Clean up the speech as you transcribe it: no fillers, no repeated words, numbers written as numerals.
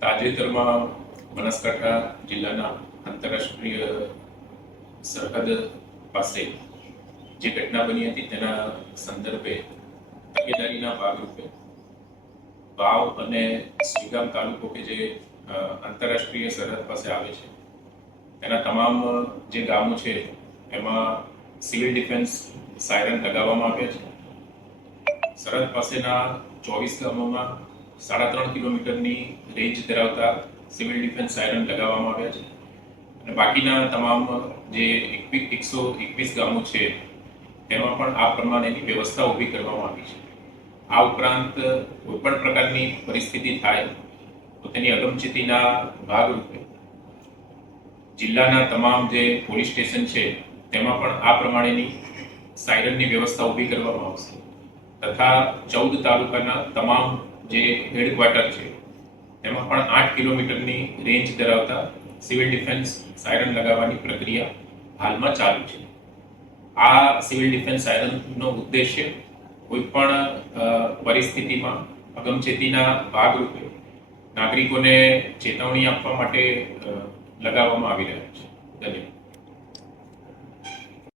તાજેતરમાં બનાસકાંઠા જિલ્લાના આંતરરાષ્ટ્રીય સરહદ પાસે જે ઘટના બની હતી તેના સંદર્ભે તકેદારીના ભાગરૂપે વાવ અને શ્રીગામ તાલુકો કે જે આંતરરાષ્ટ્રીય સરહદ પાસે આવે છે તેના તમામ જે ગામો છે એમાં સિવિલ ડિફેન્સ સાયરન લગાવવામાં આવ્યા છે. સરહદ પાસેના 24 ગામોમાં 3.5 કિલોમીટરની રેન્જ ધરાવતા સિવિલ ડિફેન્સ સાયરન લગાવવામાં આવ્યા છે અને બાકીના તમામ જે 121 ગામો છે તેમાં પણ આ પ્રમાણેની વ્યવસ્થા ઊભી કરવામાં આવી છે. આ ઉપરાંત કોઈપણ પ્રકારની પરિસ્થિતિ થાય તો તેની અગમચેતીના ભાગરૂપે જિલ્લાના તમામ જે પોલીસ સ્ટેશન છે તેમાં પણ આ પ્રમાણેની સાયરનની વ્યવસ્થા ઊભી કરવામાં આવશે તથા 14 તાલુકાના તમામ જે હેડક્વાર્ટર છે તેમાં પણ 8 કિલોમીટરની રેન્જ ધરાવતા સિવિલ ડિફેન્સ સાયરન લગાવવાની પ્રક્રિયા હાલમાં ચાલુ છે. આ સિવિલ ડિફેન્સ સાયરનનો ઉદ્દેશ્ય કોઈપણ પરિસ્થિતિમાં અગમચેતીના ભાગરૂપે નાગરિકોને ચેતવણી આપવા માટે લગાવવામાં આવી રહ્યા છે. ધન્યવાદ.